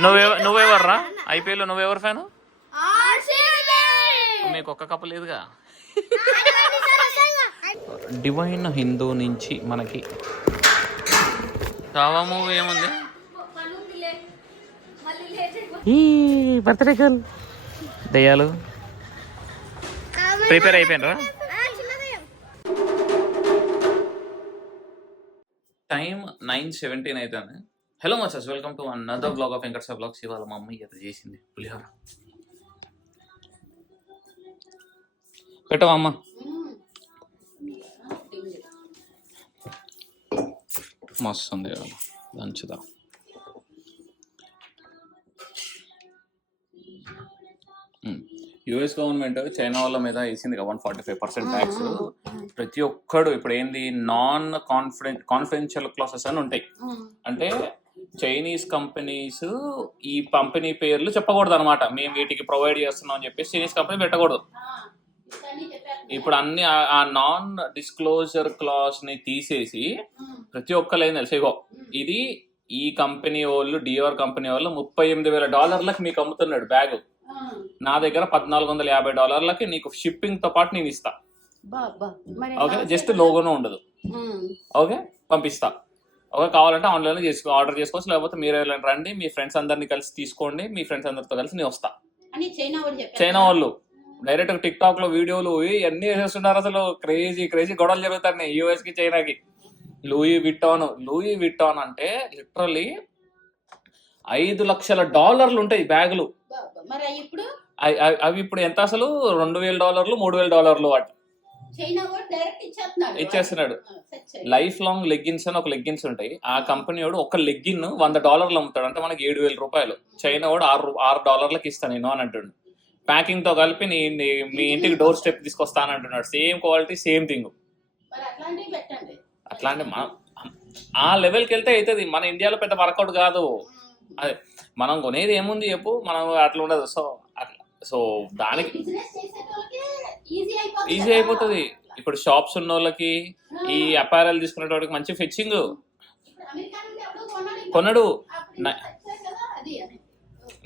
నువ్వెవర్రా IPL నువ్వెవరు fan? మీకు ఒక్క కప్పు లేదుగా. డివైన్ హిందూ నుంచి మనకి చావా మూవీ ఏముంది? ఈ బర్త్డే గర్ల్ దయ్యాలు ప్రిపేర్ అయిపోయినరా? టైం 9:17 అవుతుంది. హలో మచస్, welcome to another blog of Venkata blogs. ఇవాళ మా అమ్మాయి అయితే చేసింది పులిహోర. పెట్టవా అమ్మ? మస్తు ఉంది కదా, దంచుదా. యుఎస్ గవర్నమెంట్ చైనా వాళ్ళ మీద వేసింది 145% ట్యాక్స్. ప్రతి ఒక్కడు ఇప్పుడు ఏంది నాన్ కాన్ఫిడెన్షియల్ క్లాసెస్ అని ఉంటాయి. అంటే చైనీస్ కంపెనీస్ ఈ కంపెనీ పేర్లు చెప్పకూడదు అనమాట. మేము వీటికి ప్రొవైడ్ చేస్తున్నాం అని చెప్పేసి చైనీస్ కంపెనీ పెట్టకూడదు. ఇప్పుడు అన్ని ఆ నాన్ డిస్క్లోజర్ క్లాస్ ని తీసేసి ప్రతి ఒక్కరు ఏం తెలుసు, ఇగో ఇది ఈ కంపెనీ వాళ్ళు డిఆర్ కంపెనీ వాళ్ళు $38,000 మీకు అమ్ముతున్నాడు బ్యాగ్. నా దగ్గర $1,450 నీకు షిప్పింగ్ తో పాటు నేను ఇస్తా. ఓకే, జస్ట్ లోగోనూ ఉండదు. ఓకే, పంపిస్తా. ఓకే, కావాలంటే ఆన్లైన్ లో ఆర్డర్ చేసుకోవచ్చు, లేకపోతే మీరు రండి, మీ ఫ్రెండ్స్ అందరినీ కలిసి తీసుకోండి, మీ ఫ్రెండ్స్ అందరితో కలిసి నేను వస్తా. చైనా వాళ్ళు డైరెక్ట్ టిక్ టాక్ లో వీడియోలు అన్ని వేసేస్తున్నారు. అసలు క్రేజీ గొడవలు జరుగుతున్నాయి యూఎస్ కి చైనాకి. లూయి విట్టాన్ అంటే లిటరల్లీ $5 లక్షల ఉంటాయి బ్యాగులు. అవి ఇప్పుడు ఎంత అసలు? $2,000 $3,000 వాటి ఇచ్చేస్తున్నాడు. లైఫ్ లాంగ్ లెగ్గిన్స్ అని ఒక లెగ్గిన్స్ ఉంటాయి. ఆ కంపెనీ వాడు ఒక లెగ్గిన్ $100 అమ్ముతాడు. అంటే మనకి $7,000. చైనా వాడు $6 ఇస్తాను నేను అని అంటుండు. ప్యాకింగ్ తో కలిపి మీ ఇంటికి డోర్ స్టెప్ తీసుకొస్తాను అంటున్నాడు. Same quality, same thing. అట్లాంటి ఆ లెవెల్కి వెళ్తే అవుతుంది. మన ఇండియాలో పెద్ద వర్కౌట్ కాదు. అదే మనం కొనేది ఏముంది చెప్పు, మనం అట్లా ఉండదు. సో దానికి ఈజీ అయిపోతుంది. ఇప్పుడు షాప్స్ ఉన్న వాళ్ళకి, ఈ అపారల్ తీసుకునే వాళ్ళకి మంచి ఫెచ్చింగ్. కొనడు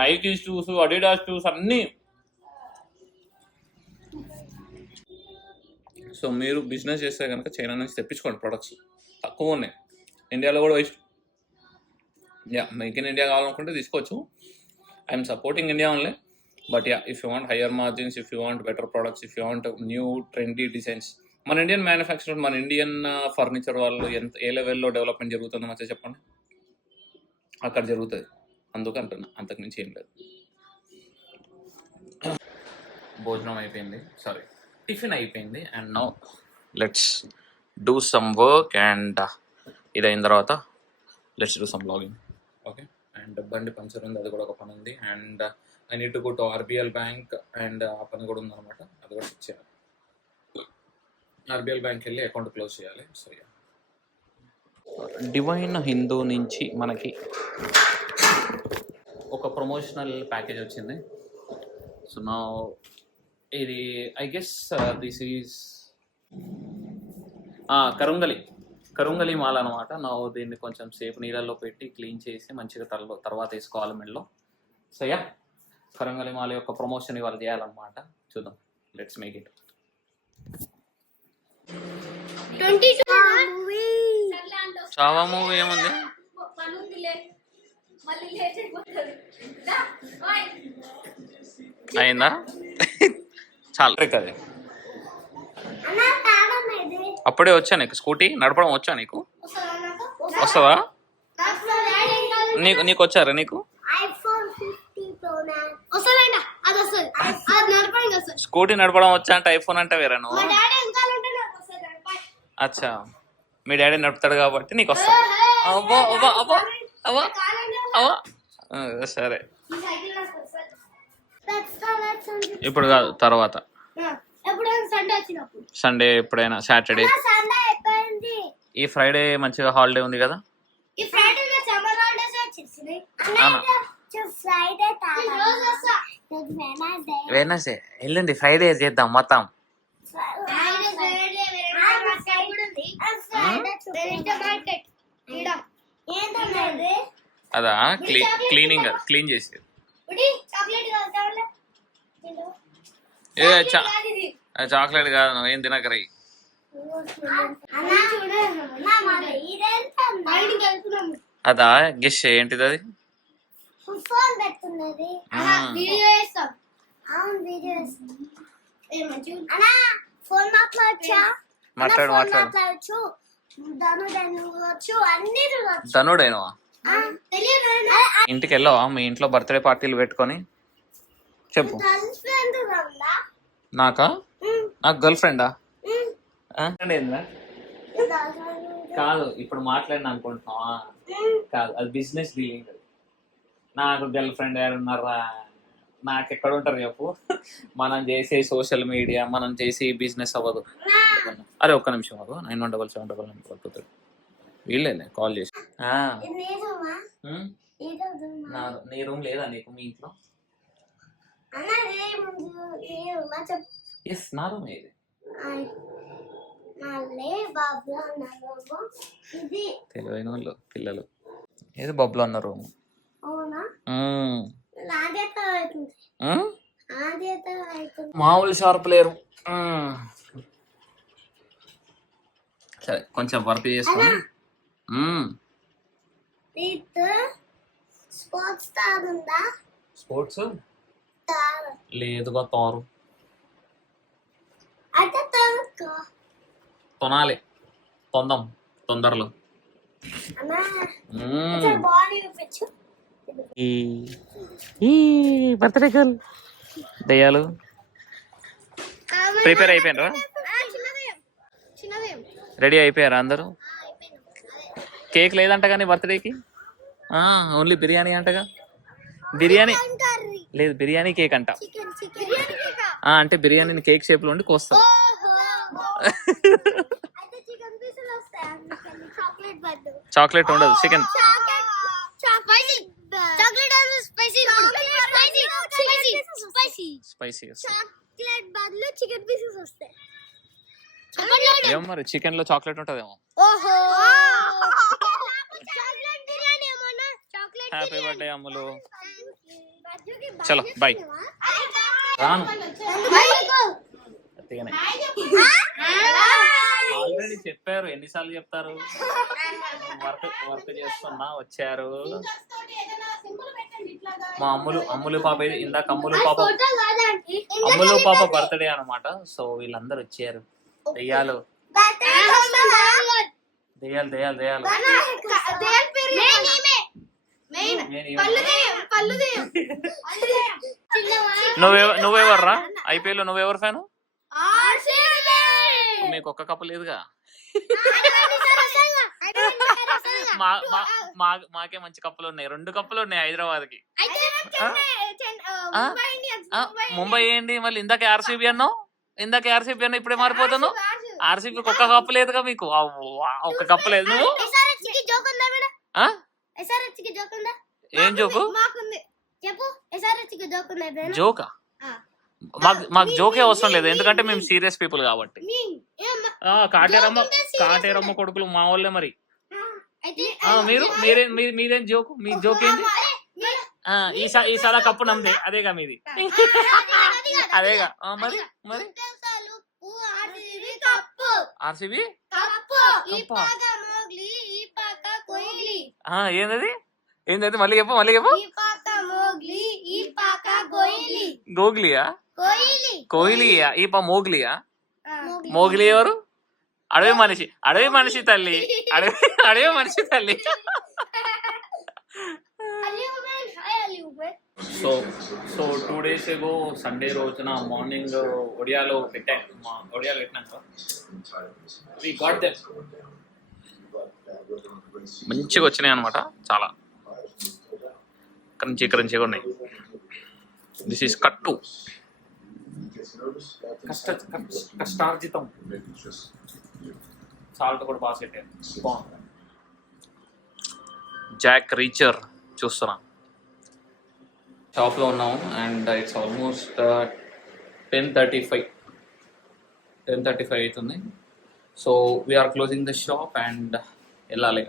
నైకీ షూస్, అడిడాస్ షూస్ అన్నీ. సో మీరు బిజినెస్ చేస్తే కనుక చైనా నుంచి తెప్పించుకోండి. ప్రొడక్ట్స్ తక్కువ ఉన్నాయి. ఇండియాలో కూడా వేస్ట్. మేక్ ఇన్ ఇండియా కావాలనుకుంటే తీసుకోవచ్చు. I'm supporting India only. But if you want higher margins, if you want better products, if you want new trendy designs, మన ఇండియన్ మ్యానుఫ్యాక్చరర్, మన ఇండియన్ ఫర్నిచర్ వాళ్ళు ఏ లెవెల్లో డెవలప్మెంట్ జరుగుతుందో మంచిగా చెప్పండి. అక్కడ జరుగుతుంది. అందుకు అంటున్నా, అంతకు మించి ఏం లేదు. భోజనం అయిపోయింది, సారీ టిఫిన్ అయిపోయింది. And now let's do some work. And ఇది అయిన తర్వాత let's do some blogging. Okay, and బండి పంచర్ ఉంది, అది కూడా ఒక పని ఉంది. And I need to go to RBL bank. And ఆ పని కూడా ఉందన్నమాట, అది కూడా చేయాలి. ఆర్బిఎల్ బ్యాంక్ వెళ్ళి అకౌంట్ క్లోజ్ చేయాలి. సో డివైన్ హిందూ నుంచి మనకి ఒక ప్రమోషనల్ ప్యాకేజ్ వచ్చింది. సో నా ఇది ఐ గెస్ దిస్ ఈజ్ కరుంగలి మాల అనమాట. నా దీన్ని కొంచెం సేపు నీళ్ళల్లో పెట్టి క్లీన్ చేసి మంచిగా తర్వాత వేసుకోవాలి మెడలో. సో కరుంగలి మాల యొక్క ప్రమోషన్ ఇవాళ చేయాలన్నమాట. చూద్దాం, let's make it. Chhaava movie ఏముంది? అయిందా? చాలా అది అప్పుడే వచ్చా నీకు స్కూటీ నడపడం వచ్చా? నీకు వస్తుందా? నీకు వచ్చారా? నీకు స్కూటీ నడపడం వచ్చా అంటే ఐఫోన్ అంటే వేరే. నువ్వు అచ్చా, మీ డాడీ నడుపుతాడు కాబట్టి నీకు వస్తా. సరే, ఇప్పుడు కాదు, తర్వాత సండే ఎప్పుడైనా, సాటర్డే. ఈ ఫ్రైడే మంచిగా హాలిడే ఉంది కదా. వెనస్డే ఎల్లుండి ఫ్రైడే చేద్దాం మొత్తం. అదా క్లీన్ చేసేది. ఏ చాక్లెట్ కాదు, నువ్వేం తినకరయి. అదా గెస్ ఏంటిది అది? మాట్లాడు. ధనుడైనవా? ఇంటికి వెళ్ళవా మీ ఇంట్లో బర్త్డే పార్టీలు పెట్టుకొని? చెప్పు. నాకు గర్ల్ ఫ్రెండా? కాదు, ఇప్పుడు మాట్లాడిన అనుకుంటున్నావా? కాదు, అది బిజినెస్ డీలింగ్. నాకు గర్ల్ ఫ్రెండ్ ఎవరు ఉన్నారా? నాకు ఎక్కడ ఉంటారు చెప్పు. మనం చేసే సోషల్ మీడియా, మనం చేసే బిజినెస్ అవ్వదు. అరే ఒక్క నిమిషం అవ్వదు. 917799 వీళ్ళే కాల్ చేసి. నీ రూమ్ లేదా నీకు మీ ఇంట్లో? ఎస్, నా రూమ్ ఇది. తెలివైన వాళ్ళు పిల్లలు. ఏది బబ్బులు అన్న రూమ్. మామూలు షార్ప్ లేరు. సరే కొంచెం వర్క్ చేసుకొని. స్పోర్ట్స్ లేదుగా, తారు తొనాలి, తొందరలో. బర్త్డే గర్ల్ దయ్యాలు ప్రిపేర్ అయిపోయినరా? రెడీ అయిపోయారా అందరూ? కేక్ లేదంట కానీ బర్త్డేకి, ఓన్లీ బిర్యానీ అంటగా. బిర్యానీ లేదు, బిర్యానీ కేక్ అంట. అంటే బిర్యానీని కేక్ షేప్ లో ఉండి కోస్తాం. చాక్లెట్ ఉండదు, చికెన్. ఏమో మరి, చికెన్ లో చాక్లెట్ ఉంటదేమో. హ్యాపీ బర్త్డే అమ్ములు. చలో బాయ్. రాను, ఆల్రెడీ చెప్పారు. ఎన్నిసార్లు చెప్తారు? వర్క్ చేస్తున్నా, వచ్చారు. మా అమ్ములు పాప ఇందాక అమ్ములు పాప బర్త్డే అనమాట. సో వీళ్ళందరూ వచ్చారు. దెయ్యాలు. నువ్వెవర్రా? ఐపీఎల్ లో నువ్వెవరు ఫ్యాను? మీకు ఒక్క కప్పు లేదుగా. మాకే మంచి కప్పులు ఉన్నాయి, 2 కప్పులు ఉన్నాయి హైదరాబాద్ కి. ముంబై ఏంటి మళ్ళీ? ఇందాక ఆర్సీబీ అన్నావు, ఇప్పుడే మారిపోతాను. ఆర్సీబీకి ఒక్క కప్పు లేదుగా మీకు. ఒక్క కప్పు లేదు. నువ్వు ఏం జోకు? జోకా? మాకు జోకే అవసరం లేదు, ఎందుకంటే మేము సీరియస్ పీపుల్ కాబట్టి. కాటేరమ్మ కొడుకులు మా వాళ్ళే మరి. మీరేం జోకు? మీ జోక్ ఏంటి? ఈసారి కప్పు నమ్మదే, అదేగా మీది. అదేగా మరి. ఆర్సీబీ ఏంటది? మళ్ళీ చెప్పు. గోగ్లియా? కోహ్లియా? ఈ పా మోగ్లియా? మోగ్లి ఎవరు? అడవి మనిషి తల్లి. అడవి మనిషి తల్లి. సో 2 days ago సండే రోజున మార్నింగ్ ఒడియాలో పెట్టాక we got them. మంచిగా వచ్చినాయి అనమాట, చాలా క్రంచీగా ఉన్నాయి. దిస్ ఈస్ కట్టు, కష్టార్జితం. సాల్ట్ కూడా బాగా సెట్ అయ్యింది, బాగుంది. జాక్ రీచర్ చూస్తున్నా. షాప్లో ఉన్నాము అండ్ ఇట్స్ ఆల్మోస్ట్ 10:35 అవుతుంది. So we're closing the shop and వెళ్ళాలి.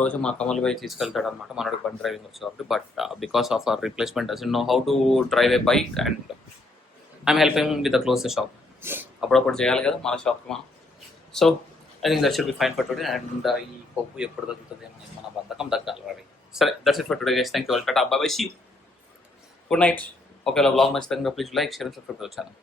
రోజు మా కమల్ భాయ్ తీసుకెళ్తాడు అనమాట, మనోడికి బండి డ్రైవింగ్ వచ్చు కాబట్టి. But because of our replacement doesn't know how to drive a bike and I'm helping with the close shop. అప్పుడప్పుడు చేయాలి కదా మన షాప్కి మనం. So I think that should be fine for today. And ఈ పప్పు ఎప్పుడు తగ్గుతుంది మన బంధకం తగ్గాలి అవి. సరే, that's it for today guys. Thank you. Tata, bye bye, see you, good night. ఒకవేళ బ్లాగ్ నచ్చితే please like, share, subscribe to channel.